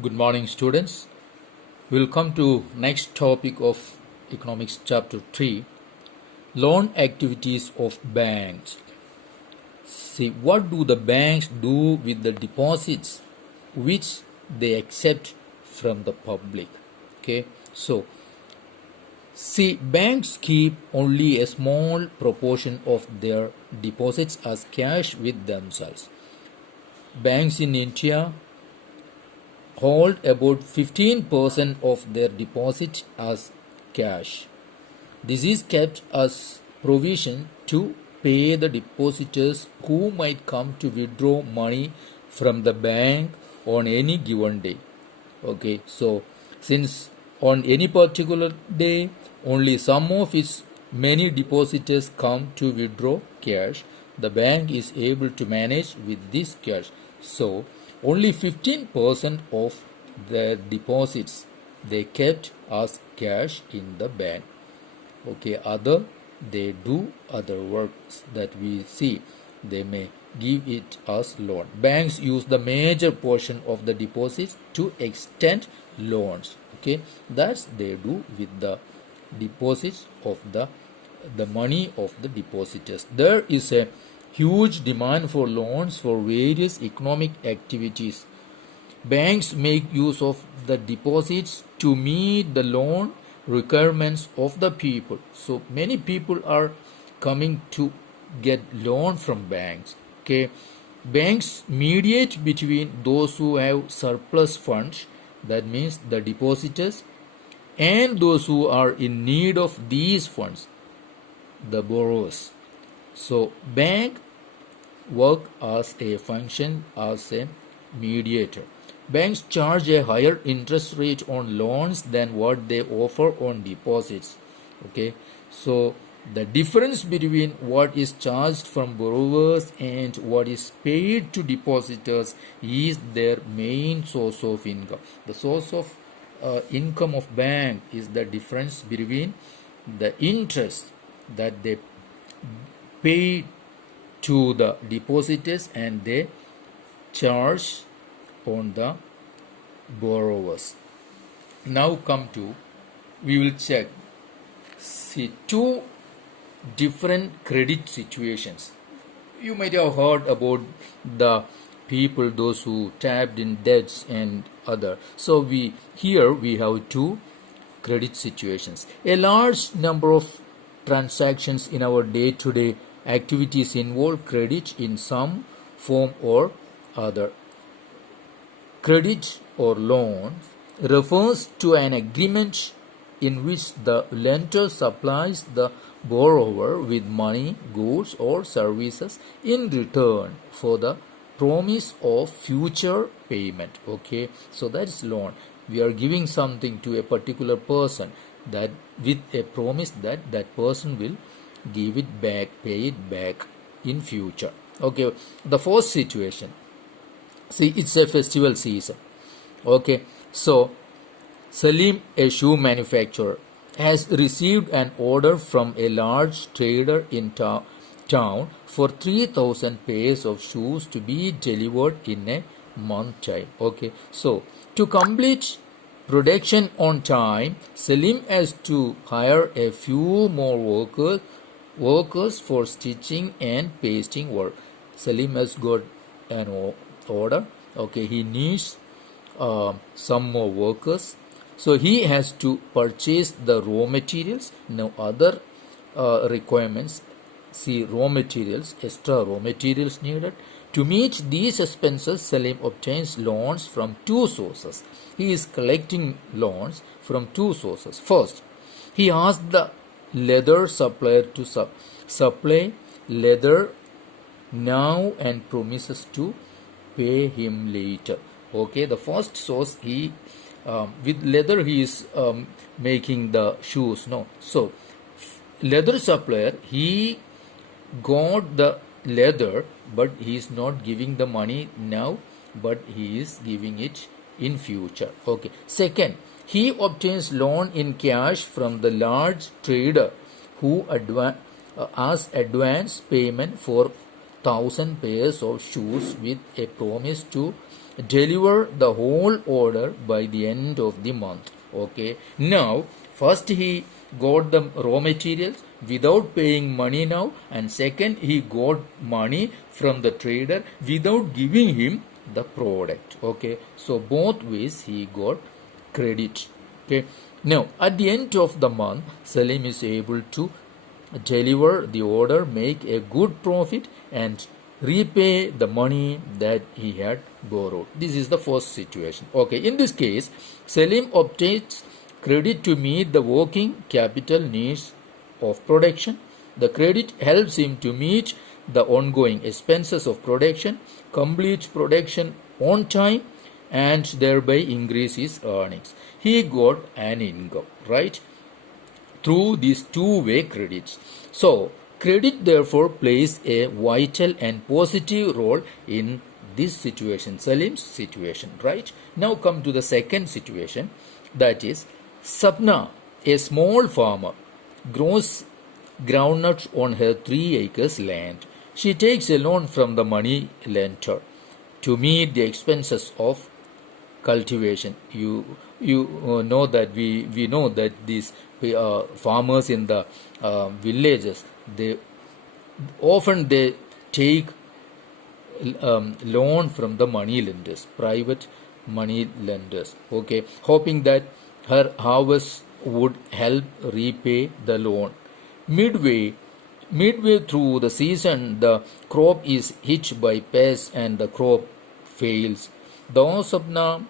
Good morning, students. We'll come to next topic of economics chapter 3, loan activities of banks. See, what do the banks do with the deposits which they accept from the public? Okay, so see, banks keep only a small proportion of their deposits as cash with themselves. Banks in India hold about 15% of their deposit as cash. This is kept as provision to pay the depositors who might come to withdraw money from the bank on any given day. Okay, so since on any particular day only some of its many depositors come to withdraw cash, the bank is able to manage with this cash. So only 15% of their deposits they kept as cash in the bank. Okay, they do other works that we see. They may give it as loan. Banks use the major portion of the deposits to extend loans. Okay, that's they do with the deposits of the money of the depositors. There is a huge demand for loans for various economic activities. Banks make use of the deposits to meet the loan requirements of the people. So many people are coming to get loan from banks. Okay, banks mediate between those who have surplus funds, that means the depositors, and those who are in need of these funds, the borrowers. So bank work as a function as a mediator. Banks charge a higher interest rate on loans than what they offer on deposits. Okay, so the difference between what is charged from borrowers and what is paid to depositors is their main source of income. The source of income of bank is the difference between the interest that they pay to the depositors and they charge on the borrowers. Now we will check two different credit situations. You might have heard about the people, those who tapped in debts and other. So we have two credit situations. A large number of transactions in our day-to-day activities involve credit in some form or other. Credit or loan refers to an agreement in which the lender supplies the borrower with money, goods or services in return for the promise of future payment. Okay, so that is loan. We are giving something to a particular person that with a promise that that person will give it back, pay it back in future. Okay, the first situation, see, it's a festival season. Okay, so Salim, a shoe manufacturer, has received an order from a large trader in town for 3,000 pairs of shoes to be delivered in a month time. Okay, so to complete production on time, Salim has to hire a few more workers for stitching and pasting work. Salim has got an order. Okay, he needs some more workers, so he has to purchase the raw materials. Now other requirements, see, raw materials, extra raw materials needed. To meet these expenses, Salim obtains loans from two sources. He is collecting loans from two sources. First, he asks the leather supplier to supply leather now and promises to pay him later. Okay, the first source, he with leather he is making the shoes. No, so leather supplier, he got the leather, but he is not giving the money now, but he is giving it in future. Okay, second, he obtains loan in cash from the large trader who asks advance payment for 1,000 pairs of shoes with a promise to deliver the whole order by the end of the month. Okay, now first he got the raw materials without paying money now, and second he got money from the trader without giving him the product. Okay, so both ways he got credit. Okay, now at the end of the month, Salim is able to deliver the order, make a good profit, and repay the money that he had borrowed. This is the first situation. Okay, in this case, Salim obtains credit to meet the working capital needs of production. The credit helps him to meet the ongoing expenses of production, complete production on time, and thereby increase his earnings. He got an income, right, through these two-way credits. So, credit therefore plays a vital and positive role in this situation, Salim's situation, right? Now come to the second situation, that is Sapna, a small farmer, grows groundnuts on her 3 acres land. She takes a loan from the money lender to meet the expenses of cultivation. You know that we know that these farmers in the villages, they often they take loan from the money lenders, private money lenders. Okay, hoping that her harvest would help repay the loan. Midway through the season, the crop is hit by pests and the crop fails. Though Sapna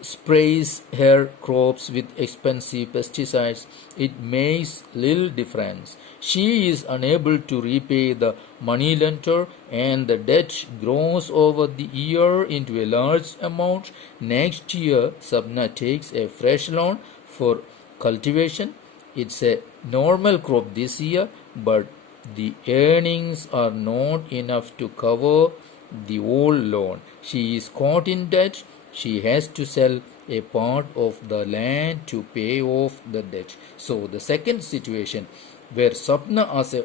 sprays her crops with expensive pesticides, it makes little difference. She is unable to repay the money lender, and the debt grows over the year into a large amount. Next year, Sapna takes a fresh loan for cultivation. It's a normal crop this year, but the earnings are not enough to cover the old loan. She is caught in debt. She has to sell a part of the land to pay off the debt. So the second situation, where Sapna as a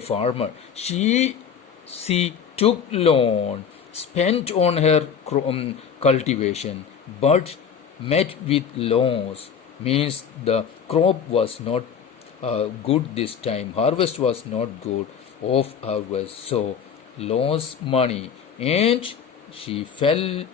farmer, she took loan, spent on her cultivation, but met with loss. Means the crop was not good this time. Harvest was not good of harvest. So lost money, and she fell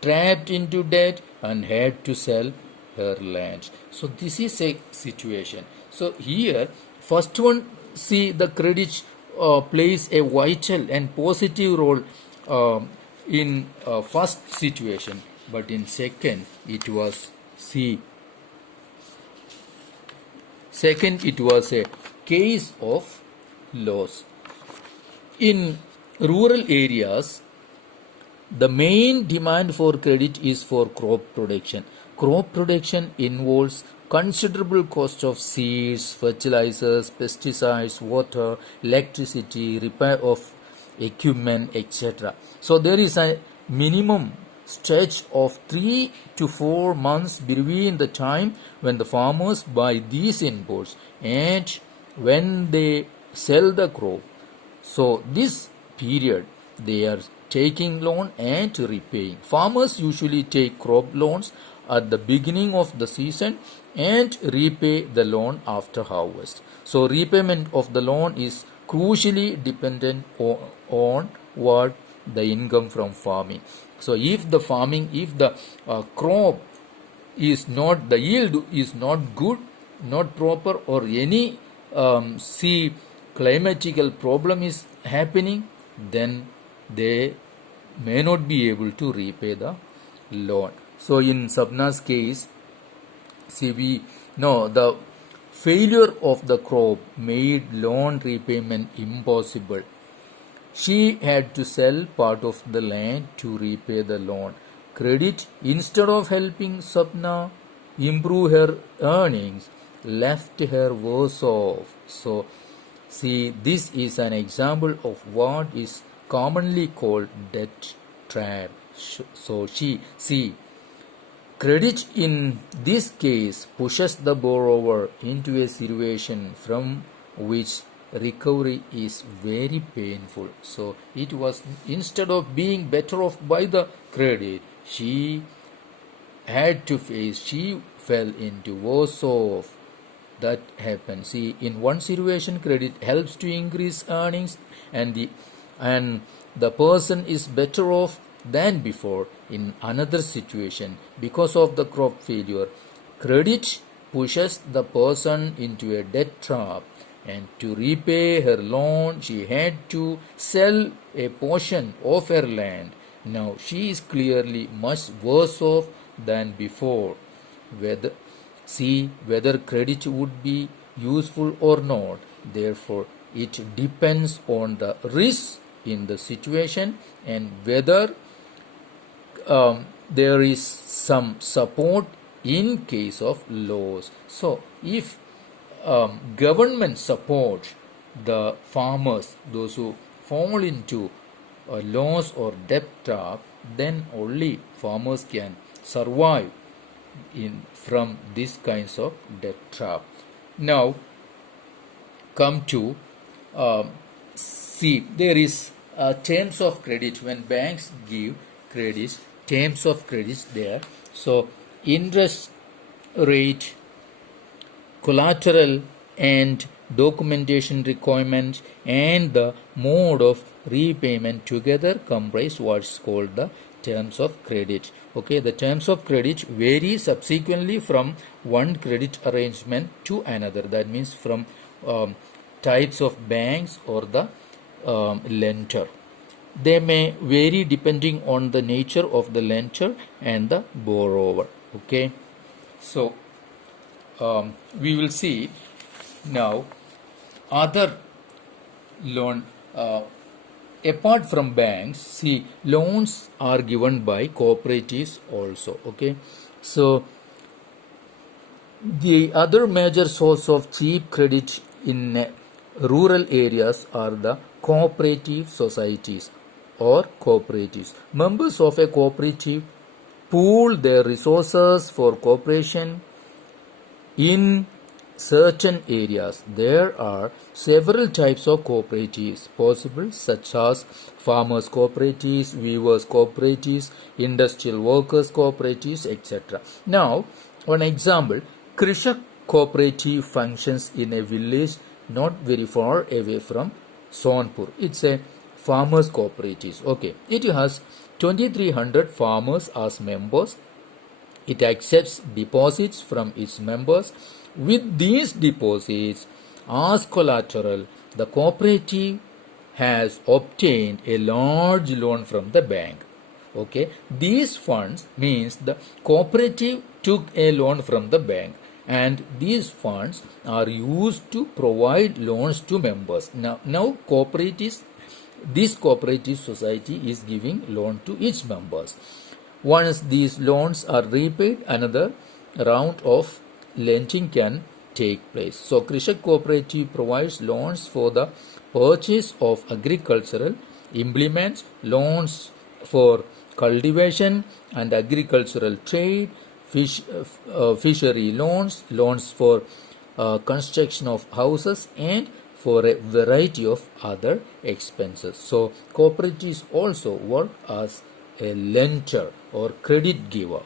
trapped into debt and had to sell her land. So this is a situation. So here, first one, see the credit plays a vital and positive role in first situation, but in second it was a case of loss. In rural areas, the main demand for credit is for crop production. Crop production involves considerable cost of seeds, fertilizers, pesticides, water, electricity, repair of equipment, etc. So there is a minimum stretch of 3 to 4 months between the time when the farmers buy these inputs and when they sell the crop. So this period they are taking loan and repaying. Farmers usually take crop loans at the beginning of the season and repay the loan after harvest. So repayment of the loan is crucially dependent on what the income from farming. So if the crop is not, the yield is not good, not proper, or any climatical problem is happening, then they may not be able to repay the loan. So in Sapna's case, we know the failure of the crop made loan repayment impossible. She had to sell part of the land to repay the loan. Credit, instead of helping Sapna improve her earnings, left her worse off. So this is an example of what is commonly called debt trap. So credit in this case pushes the borrower into a situation from which recovery is very painful. So it was, instead of being better off by the credit, she fell into worse off. That happens. See, in one situation, credit helps to increase earnings, and the person is better off than before. In another situation, because of the crop failure, credit pushes the person into a debt trap, and to repay her loan, she had to sell a portion of her land. Now she is clearly much worse off than before. Whether See whether credit would be useful or not. Therefore, it depends on the risk in the situation and whether there is some support in case of loss. So, if government support the farmers, those who fall into a loss or debt trap, then only farmers can survive from these kinds of debt trap. Now, come to see, there is terms of credit. When banks give credits, terms of credits there. So, interest rate, collateral and documentation requirements, and the mode of repayment together comprise what's called the terms of credit. Okay, the terms of credit vary subsequently from one credit arrangement to another. That means from types of banks or the lender. They may vary depending on the nature of the lender and the borrower. Okay, so we will see now other loan. Apart from banks, see, loans are given by cooperatives also. Okay, so the other major source of cheap credit in rural areas are the cooperative societies or cooperatives. Members of a cooperative pool their resources for cooperation in certain areas. There are several types of cooperatives possible, such as farmers cooperatives, weavers cooperatives, industrial workers cooperatives, etc. Now, one example, Krishak cooperative functions in a village not very far away from Sonpur. It's a farmers cooperative. Okay, it has 2300 farmers as members. It accepts deposits from its members. With these deposits as collateral, the cooperative has obtained a large loan from the bank. Okay, these funds means the cooperative took a loan from the bank, and these funds are used to provide loans to members. Now this cooperative society is giving loan to its members. Once these loans are repaid, another round of lending can take place. So, Krishak Cooperative provides loans for the purchase of agricultural implements, loans for cultivation and agricultural trade, fishery loans, loans for construction of houses, and for a variety of other expenses. So, cooperatives also work as a lender or credit giver.